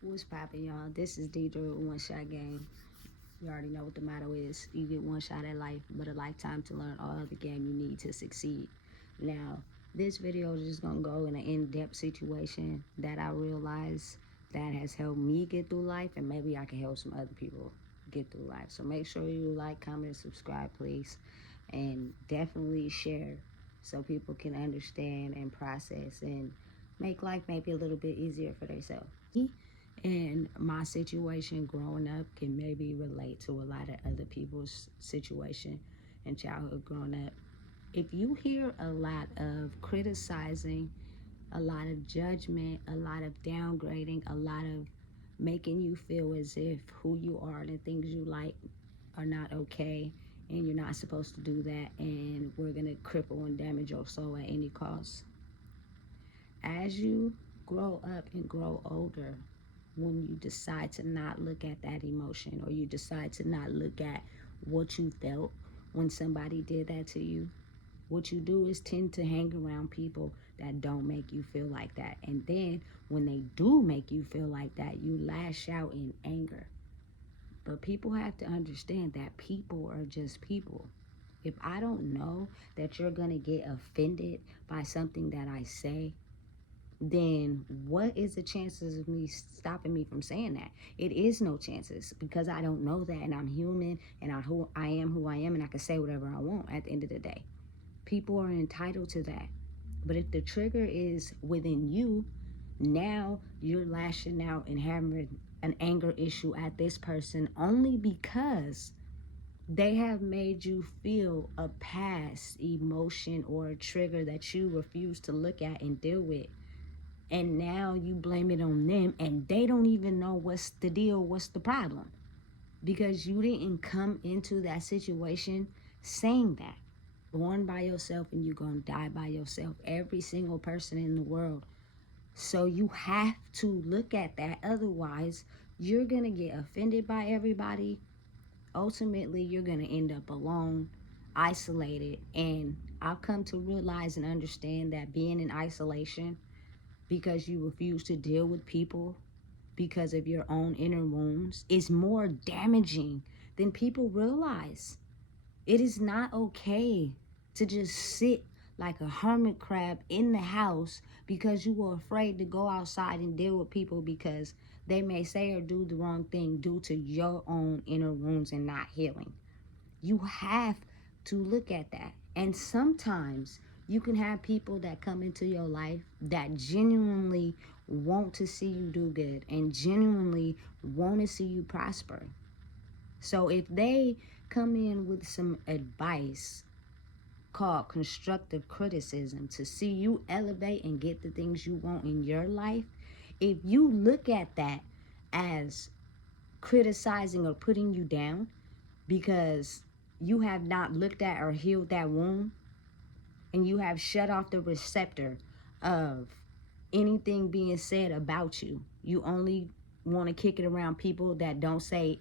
What's poppin', y'all? This is Deidre with One Shot Game. You already know what the motto is. You get one shot at life, but a lifetime to learn all the game you need to succeed. Now, this video is just gonna go in an in-depth situation that I realize that has helped me get through life, and maybe I can help some other people get through life. So make sure you like, comment, and subscribe, please, and definitely share so people can understand and process and make life maybe a little bit easier for themselves. And my situation growing up can maybe relate to a lot of other people's situation in childhood growing up. If you hear a lot of criticizing, a lot of judgment, a lot of downgrading, a lot of making you feel as if who you are and the things you like are not okay, and you're not supposed to do that, and we're going to cripple and damage your soul at any cost. As you grow up and grow older, when you decide to not look at that emotion, or you decide to not look at what you felt when somebody did that to you, what you do is tend to hang around people that don't make you feel like that. And then when they do make you feel like that, you lash out in anger. But people have to understand that people are just people. If I don't know that you're going to get offended by something that I say, then what is the chances of me stopping me from saying that? It is no chances, because I don't know that, and I'm human, and I am who I am, and I can say whatever I want at the end of the day. People are entitled to that. But if the trigger is within you, now you're lashing out and having an anger issue at this person only because they have made you feel a past emotion or a trigger that you refuse to look at and deal with. And now you blame it on them, and they don't even know what's the deal, what's the problem, because you didn't come into that situation saying that. Born by yourself and you're gonna die by yourself, every single person in the world. So you have to look at that, otherwise you're gonna get offended by everybody. Ultimately, you're gonna end up alone, isolated. And I've come to realize and understand that being in isolation because you refuse to deal with people because of your own inner wounds is more damaging than people realize. It is not okay to just sit like a hermit crab in the house because you were afraid to go outside and deal with people because they may say or do the wrong thing due to your own inner wounds and not healing. You have to look at that. And sometimes you can have people that come into your life that genuinely want to see you do good and genuinely want to see you prosper. So if they come in with some advice called constructive criticism to see you elevate and get the things you want in your life, if you look at that as criticizing or putting you down because you have not looked at or healed that wound, and you have shut off the receptor of anything being said about you, you only want to kick it around people that don't say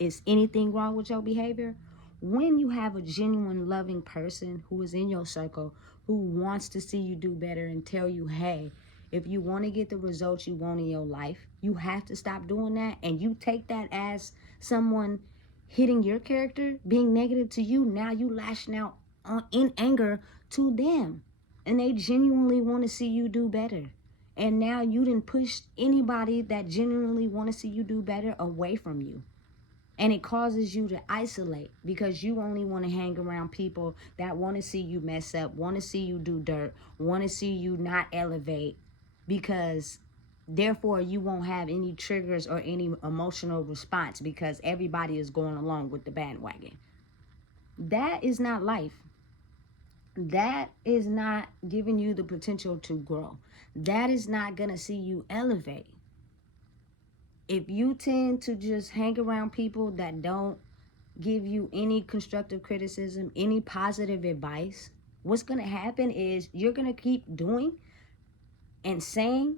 is anything wrong with your behavior. When you have a genuine loving person who is in your circle, who wants to see you do better and tell you, hey, if you want to get the results you want in your life, you have to stop doing that, and you take that as someone hitting your character, being negative to you, now you lashing out in anger to them, and they genuinely want to see you do better. And now you didn't push anybody that genuinely want to see you do better away from you. And it causes you to isolate because you only want to hang around people that want to see you mess up, want to see you do dirt, want to see you not elevate, because therefore you won't have any triggers or any emotional response because everybody is going along with the bandwagon. That is not life. That is not giving you the potential to grow. That is not going to see you elevate. If you tend to just hang around people that don't give you any constructive criticism, any positive advice, what's going to happen is you're going to keep doing and saying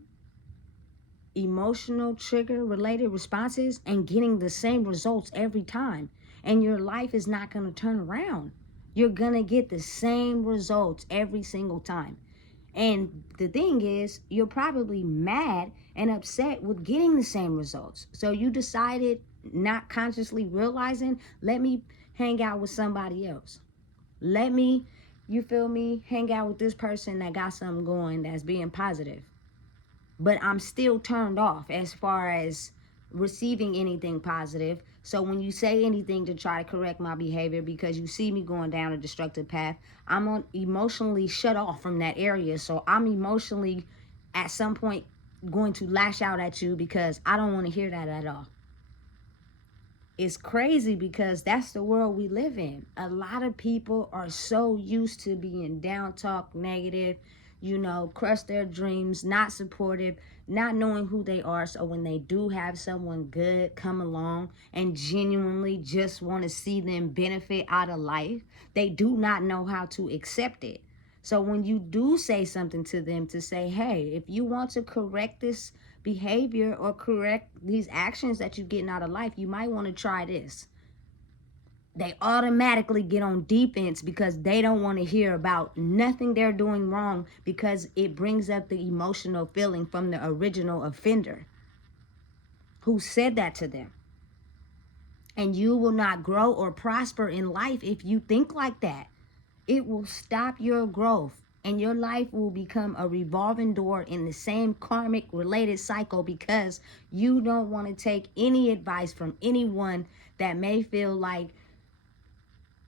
emotional trigger related responses and getting the same results every time. And your life is not going to turn around. You're going to get the same results every single time. And the thing is, you're probably mad and upset with getting the same results. So you decided, not consciously realizing, let me hang out with somebody else. Let me, you feel me, hang out with this person that got something going, that's being positive. But I'm still turned off as far as receiving anything positive. So when you say anything to try to correct my behavior because you see me going down a destructive path, I'm emotionally shut off from that area. So I'm emotionally at some point going to lash out at you because I don't want to hear that at all. It's crazy because that's the world we live in. A lot of people are so used to being down talk, negative, crush their dreams, not supportive, not knowing who they are. So when they do have someone good come along and genuinely just want to see them benefit out of life, they do not know how to accept it. So when you do say something to them to say, hey, if you want to correct this behavior or correct these actions that you're getting out of life, you might want to try this. They automatically get on defense because they don't want to hear about nothing they're doing wrong because it brings up the emotional feeling from the original offender who said that to them. And you will not grow or prosper in life if you think like that. It will stop your growth, and your life will become a revolving door in the same karmic related cycle because you don't want to take any advice from anyone that may feel like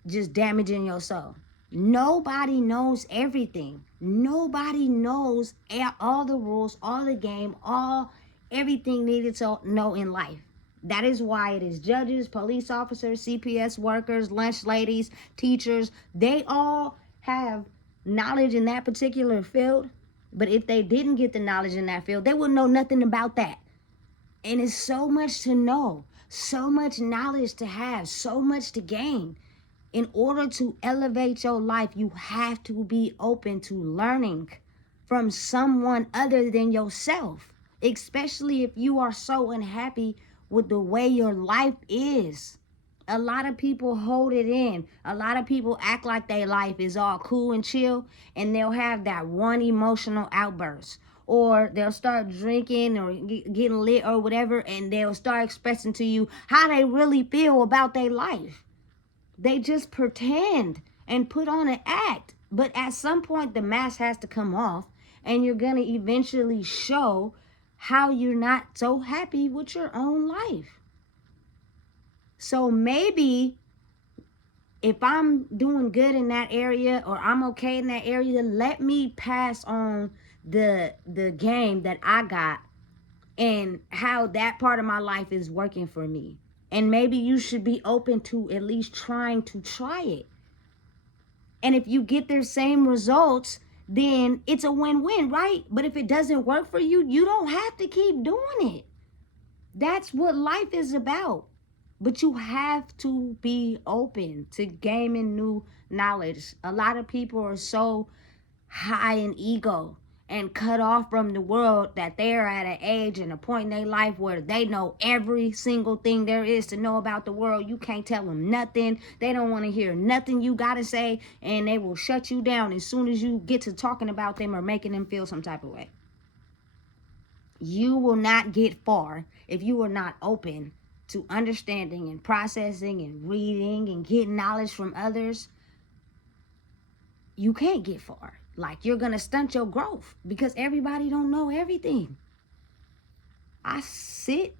just damaging your soul. Nobody knows everything. Nobody knows all the rules, all the game, everything needed to know in life. That is why it is judges, police officers, CPS workers, lunch ladies, teachers. They all have knowledge in that particular field. But if they didn't get the knowledge in that field, they wouldn't know nothing about that. And it's so much to know, so much knowledge to have, so much to gain. In order to elevate your life, you have to be open to learning from someone other than yourself, especially if you are so unhappy with the way your life is. A lot of people hold it in. A lot of people act like their life is all cool and chill, and they'll have that one emotional outburst. Or they'll start drinking or getting lit or whatever, and they'll start expressing to you how they really feel about their life. They just pretend and put on an act. But at some point, the mask has to come off, and you're going to eventually show how you're not so happy with your own life. So maybe if I'm doing good in that area or I'm okay in that area, let me pass on the game that I got and how that part of my life is working for me. And maybe you should be open to at least trying to try it. And if you get their same results, then it's a win-win, right? But if it doesn't work for you, you don't have to keep doing it. That's what life is about. But you have to be open to gaining new knowledge. A lot of people are so high in ego and cut off from the world that they're at an age and a point in their life where they know every single thing there is to know about the world. You can't tell them nothing. They don't want to hear nothing you got to say, and they will shut you down as soon as you get to talking about them or making them feel some type of way. You will not get far if you are not open to understanding and processing and reading and getting knowledge from others. You can't get far. Like, you're going to stunt your growth because everybody don't know everything. I sit,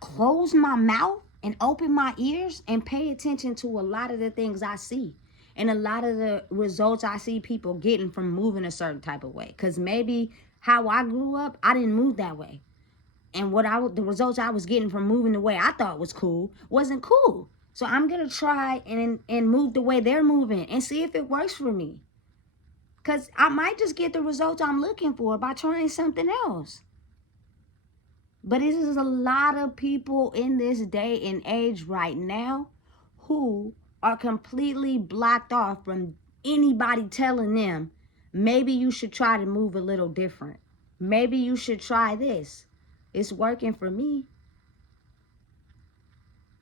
close my mouth, and open my ears and pay attention to a lot of the things I see and a lot of the results I see people getting from moving a certain type of way. Because maybe how I grew up, I didn't move that way. And the results I was getting from moving the way I thought was cool wasn't cool. So I'm going to try and move the way they're moving and see if it works for me. Because I might just get the results I'm looking for by trying something else. But it is a lot of people in this day and age right now who are completely blocked off from anybody telling them, maybe you should try to move a little different. Maybe you should try this. It's working for me.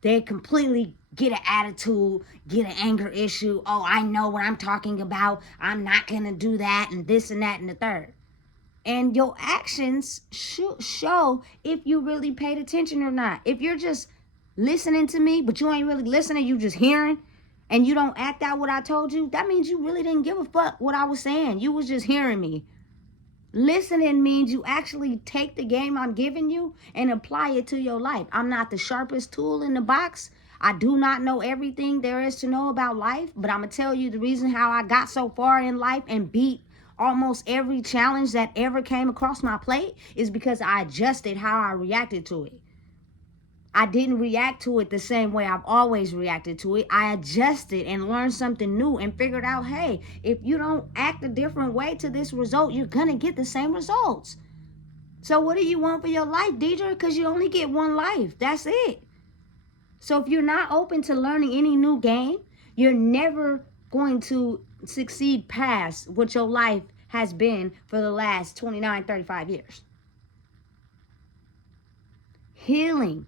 They're completely get an attitude, get an anger issue. Oh, I know what I'm talking about. I'm not going to do that and this and that and the third. And your actions show if you really paid attention or not. If you're just listening to me, but you ain't really listening, you just hearing, and you don't act out what I told you, that means you really didn't give a fuck what I was saying. You was just hearing me. Listening means you actually take the game I'm giving you and apply it to your life. I'm not the sharpest tool in the box. I do not know everything there is to know about life, but I'm going to tell you the reason how I got so far in life and beat almost every challenge that ever came across my plate is because I adjusted how I reacted to it. I didn't react to it the same way I've always reacted to it. I adjusted and learned something new and figured out, hey, if you don't act a different way to this result, you're going to get the same results. So what do you want for your life, Deidre? Because you only get one life. That's it. So if you're not open to learning any new game, you're never going to succeed past what your life has been for the last 29, 35 years. Healing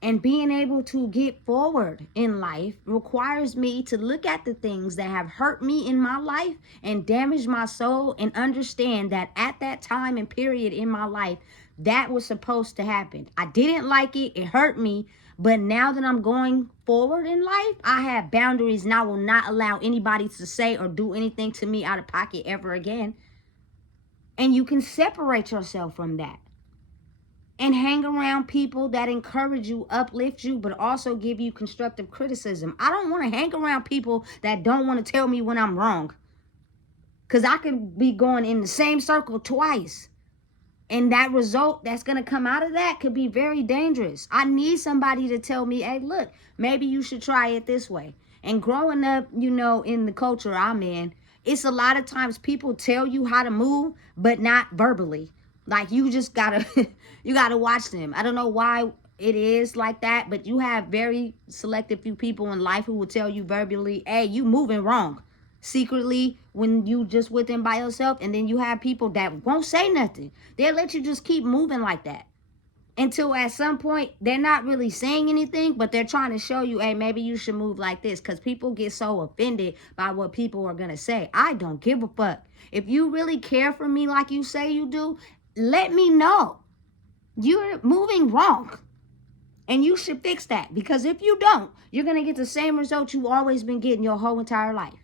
and being able to get forward in life requires me to look at the things that have hurt me in my life and damaged my soul and understand that at that time and period in my life, that was supposed to happen. I didn't like it. It hurt me. But now that I'm going forward in life, I have boundaries and I will not allow anybody to say or do anything to me out of pocket ever again. And you can separate yourself from that. And hang around people that encourage you, uplift you, but also give you constructive criticism. I don't want to hang around people that don't want to tell me when I'm wrong. Because I could be going in the same circle twice. And that result that's going to come out of that could be very dangerous. I need somebody to tell me, hey, look, maybe you should try it this way. And growing up, you know, in the culture I'm in, it's a lot of times people tell you how to move, but not verbally. Like you just gotta, you gotta watch them. I don't know why it is like that, but you have very selective few people in life who will tell you verbally, hey, you moving wrong. Secretly, when you just with them by yourself, and then you have people that won't say nothing. They'll let you just keep moving like that. Until at some point, they're not really saying anything, but they're trying to show you, hey, maybe you should move like this. Because people get so offended by what people are going to say. I don't give a fuck. If you really care for me like you say you do, let me know. You're moving wrong. And you should fix that. Because if you don't, you're going to get the same result you've always been getting your whole entire life.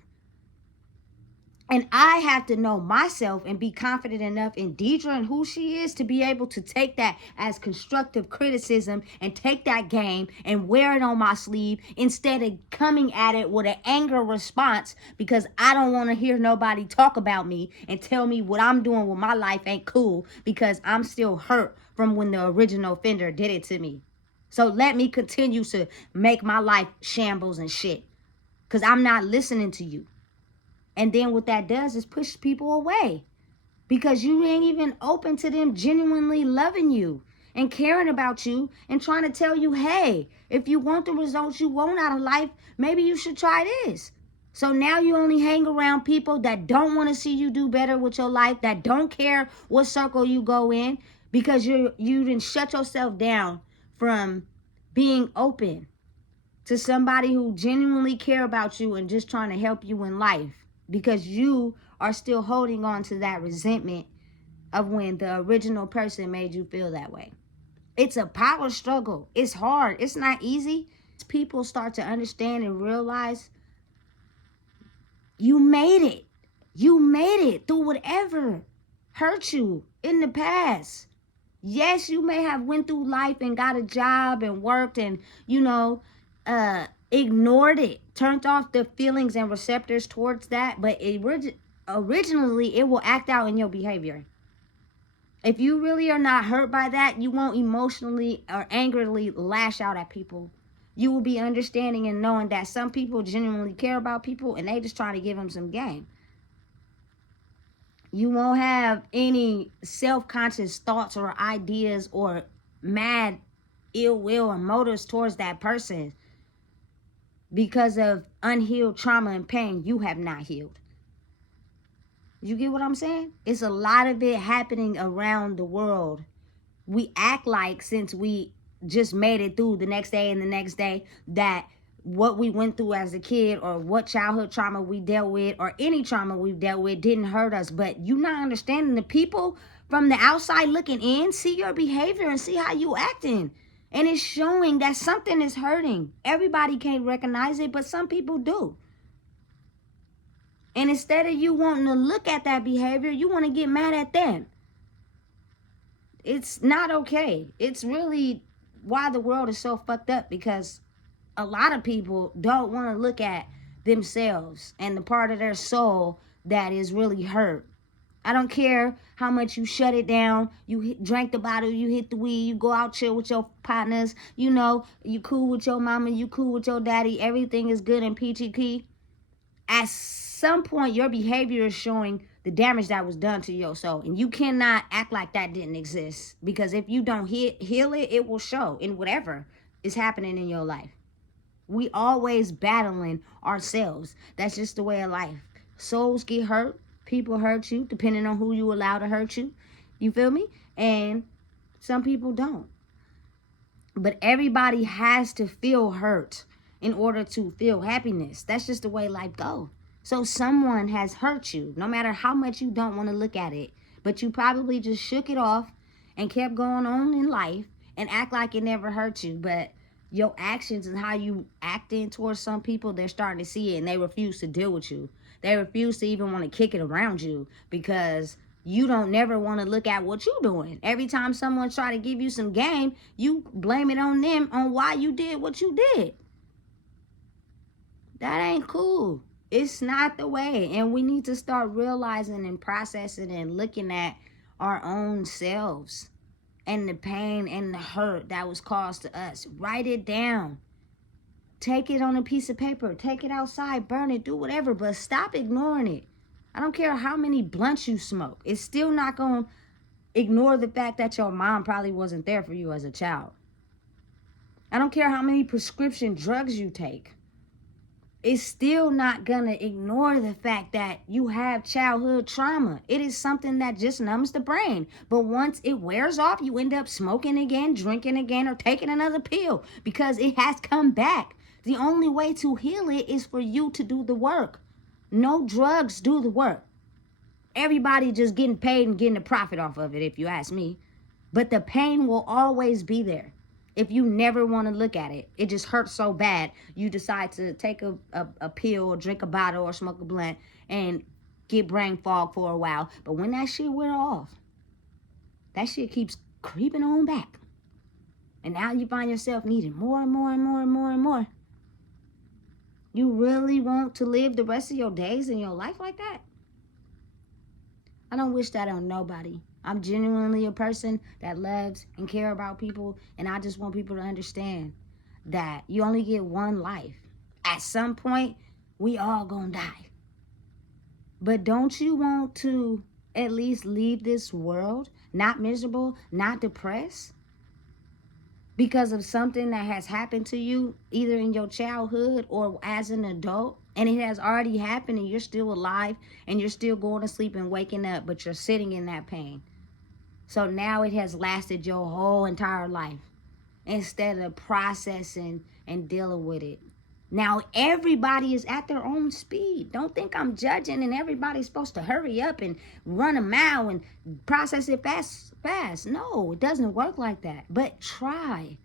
And I have to know myself and be confident enough in Deidre and who she is to be able to take that as constructive criticism and take that game and wear it on my sleeve instead of coming at it with an anger response because I don't want to hear nobody talk about me and tell me what I'm doing with my life ain't cool because I'm still hurt from when the original offender did it to me. So let me continue to make my life shambles and shit because I'm not listening to you. And then what that does is push people away because you ain't even open to them genuinely loving you and caring about you and trying to tell you, hey, if you want the results you want out of life, maybe you should try this. So now you only hang around people that don't want to see you do better with your life, that don't care what circle you go in because you didn't shut yourself down from being open to somebody who genuinely care about you and just trying to help you in life. Because you are still holding on to that resentment of when the original person made you feel that way. It's a power struggle. It's hard. It's not easy. People start to understand and realize you made it. You made it through whatever hurt you in the past. Yes, you may have went through life and got a job and worked and, ignored it, turned off the feelings and receptors towards that, but originally it will act out in your behavior. If you really are not hurt by that, you won't emotionally or angrily lash out at people. You will be understanding and knowing that some people genuinely care about people and they just trying to give them some game. You won't have any self-conscious thoughts or ideas or mad ill will or motives towards that person because of unhealed trauma and pain you have not healed. You get what I'm saying? It's a lot of it happening around the world. We act like since we just made it through the next day and the next day that what we went through as a kid or what childhood trauma we dealt with or any trauma we've dealt with didn't hurt us. But you not understanding, the people from the outside looking in see your behavior and see how you acting. And it's showing that something is hurting. Everybody can't recognize it, but some people do. And instead of you wanting to look at that behavior, you want to get mad at them. It's not okay. It's really why the world is so fucked up, because a lot of people don't want to look at themselves and the part of their soul that is really hurt. I don't care how much you shut it down, you drank the bottle, you hit the weed, you go out chill with your partners, you know, you cool with your mama, you cool with your daddy, everything is good and peachy key. At some point, your behavior is showing the damage that was done to your soul. And you cannot act like that didn't exist. Because if you don't heal it, it will show in whatever is happening in your life. We always battling ourselves. That's just the way of life. Souls get hurt. People hurt you, depending on who you allow to hurt you. You feel me? And some people don't. But everybody has to feel hurt in order to feel happiness. That's just the way life goes. So someone has hurt you, no matter how much you don't want to look at it. But you probably just shook it off and kept going on in life and act like it never hurt you. But your actions and how you acting towards some people, they're starting to see it and they refuse to deal with you. They refuse to even want to kick it around you because you don't never want to look at what you're doing. Every time someone try to give you some game, you blame it on them on why you did what you did. That ain't cool. It's not the way. And we need to start realizing and processing and looking at our own selves and the pain and the hurt that was caused to us. Write it down. Take it on a piece of paper. Take it outside. Burn it. Do whatever. But stop ignoring it. I don't care how many blunts you smoke. It's still not going to ignore the fact that your mom probably wasn't there for you as a child. I don't care how many prescription drugs you take. It's still not going to ignore the fact that you have childhood trauma. It is something that just numbs the brain. But once it wears off, you end up smoking again, drinking again, or taking another pill because it has come back. The only way to heal it is for you to do the work. No drugs do the work. Everybody just getting paid and getting a profit off of it, if you ask me. But the pain will always be there. If you never want to look at it, it just hurts so bad, you decide to take a pill or drink a bottle or smoke a blunt and get brain fog for a while. But when that shit wear off, that shit keeps creeping on back. And now you find yourself needing more and more and more and more and more. You really want to live the rest of your days in your life like that? I don't wish that on nobody. I'm genuinely a person that loves and care about people, and I just want people to understand that you only get one life. At some point, we all gonna die. But don't you want to at least leave this world not miserable, not depressed because of something that has happened to you either in your childhood or as an adult? And it has already happened and you're still alive and you're still going to sleep and waking up, but you're sitting in that pain. So now it has lasted your whole entire life instead of processing and dealing with it. Now everybody is at their own speed. Don't think I'm judging and everybody's supposed to hurry up and run a mile and process it fast. No, it doesn't work like that. But try.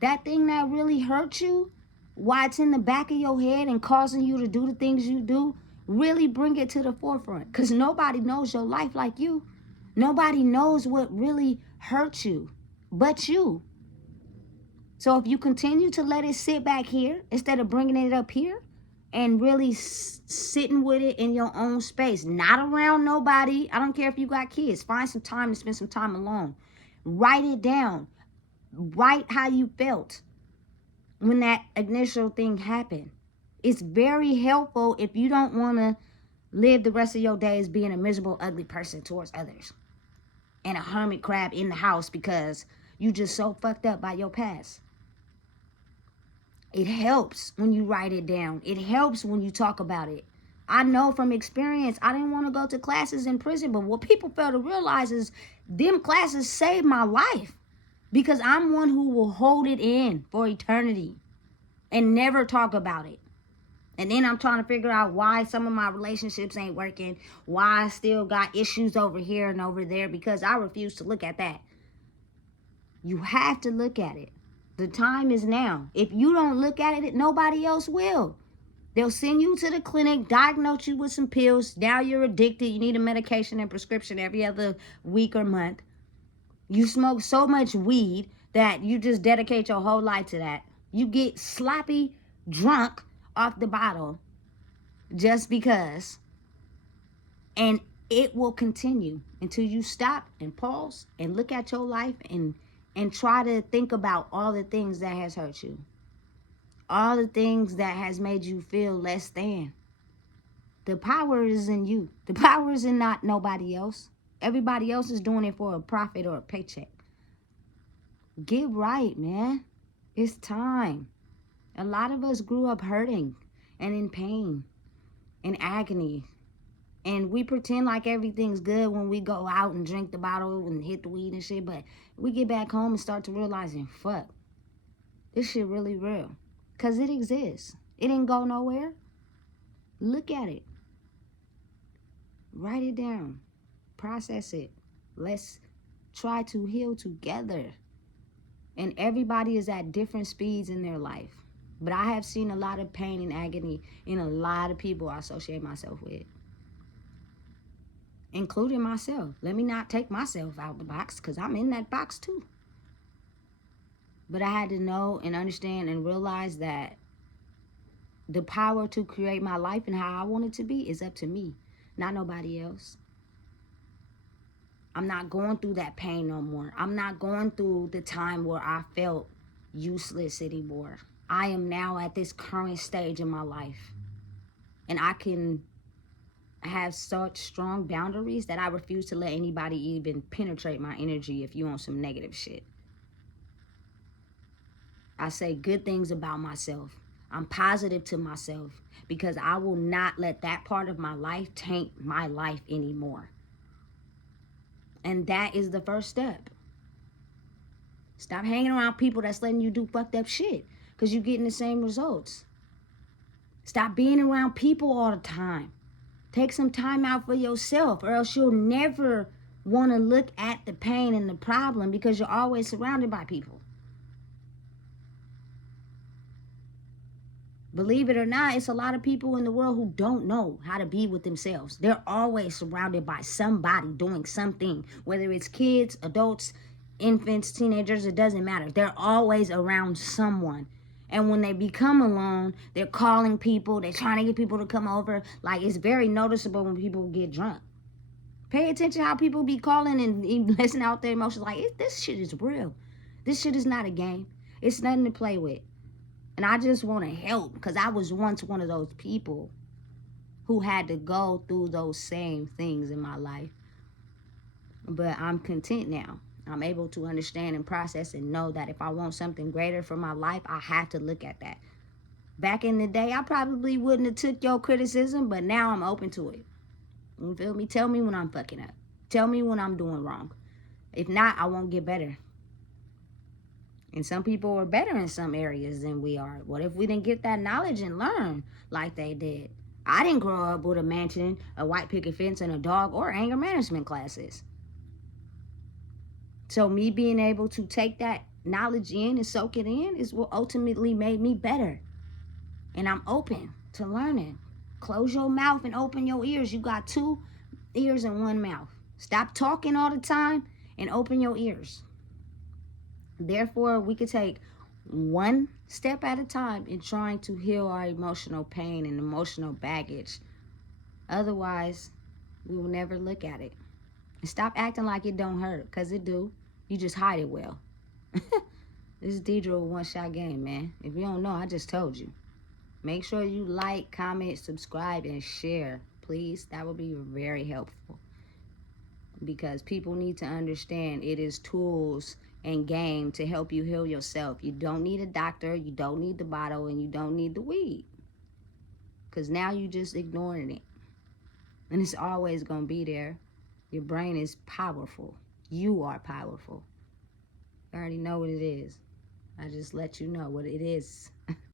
That thing that really hurt you, why it's in the back of your head and causing you to do the things you do, really bring it to the forefront, because nobody knows your life like you. Nobody knows what really hurt you but you. So if you continue to let it sit back here instead of bringing it up here and really sitting with it in your own space, not around nobody. I don't care if you got kids. Find some time to spend some time alone. Write it down. Write how you felt when that initial thing happened. It's very helpful if you don't want to live the rest of your days being a miserable, ugly person towards others and a hermit crab in the house because you just so fucked up by your past. It helps when you write it down. It helps when you talk about it. I know from experience, I didn't want to go to classes in prison, but what people fail to realize is them classes saved my life. Because I'm one who will hold it in for eternity and never talk about it. And then I'm trying to figure out why some of my relationships ain't working, why I still got issues over here and over there, because I refuse to look at that. You have to look at it. The time is now. If you don't look at it, nobody else will. They'll send you to the clinic, diagnose you with some pills. Now you're addicted. You need a medication and prescription every other week or month. You smoke so much weed that you just dedicate your whole life to that. You get sloppy drunk off the bottle just because. And it will continue until you stop and pause and look at your life and try to think about all the things that has hurt you. All the things that has made you feel less than. The power is in you. The power is in not nobody else. Everybody else is doing it for a profit or a paycheck. Get right, man. It's time. A lot of us grew up hurting and in pain and agony. And we pretend like everything's good when we go out and drink the bottle and hit the weed and shit. But we get back home and start to realizing, fuck, this shit really real. Because it exists. It didn't go nowhere. Look at it. Write it down. Process it. Let's try to heal together. And everybody is at different speeds in their life. But I have seen a lot of pain and agony in a lot of people I associate myself with. Including myself. Let me not take myself out the box, because I'm in that box too. But I had to know and understand and realize that the power to create my life and how I want it to be is up to me, not nobody else. I'm not going through that pain no more. I'm not going through the time where I felt useless anymore. I am now at this current stage in my life. And I can have such strong boundaries that I refuse to let anybody even penetrate my energy if you on some negative shit. I say good things about myself. I'm positive to myself because I will not let that part of my life taint my life anymore. And that is the first step. Stop hanging around people that's letting you do fucked up shit because you're getting the same results. Stop being around people all the time. Take some time out for yourself, or else you'll never want to look at the pain and the problem because you're always surrounded by people. Believe it or not, it's a lot of people in the world who don't know how to be with themselves. They're always surrounded by somebody doing something, whether it's kids, adults, infants, teenagers, it doesn't matter. They're always around someone. And when they become alone, they're calling people, they're trying to get people to come over. Like, it's very noticeable when people get drunk. Pay attention how people be calling and listening out their emotions. Like, this shit is real. This shit is not a game. It's nothing to play with. And I just want to help because I was once one of those people who had to go through those same things in my life. But I'm content now. I'm able to understand and process and know that if I want something greater for my life, I have to look at that. Back in the day, I probably wouldn't have took your criticism, but now I'm open to it. You feel me? Tell me when I'm fucking up. Tell me when I'm doing wrong. If not, I won't get better. And some people are better in some areas than we are. What if we didn't get that knowledge and learn like they did? I didn't grow up with a mansion, a white picket fence, and a dog, or anger management classes. So me being able to take that knowledge in and soak it in is what ultimately made me better. And I'm open to learning. Close your mouth and open your ears. You got 2 ears and 1 mouth. Stop talking all the time and open your ears. Therefore, we could take one step at a time in trying to heal our emotional pain and emotional baggage. Otherwise, we will never look at it. And stop acting like it don't hurt, because it do. You just hide it well. This is Deidre with One Shot Game, man. If you don't know, I just told you. Make sure you like, comment, subscribe, and share, please. That would be very helpful. Because people need to understand it is tools and game to help you heal yourself. You don't need a doctor, you don't need the bottle, and you don't need the weed. Because now you just ignoring it. And it's always going to be there. Your brain is powerful. You are powerful. You already know what it is. I just let you know what it is.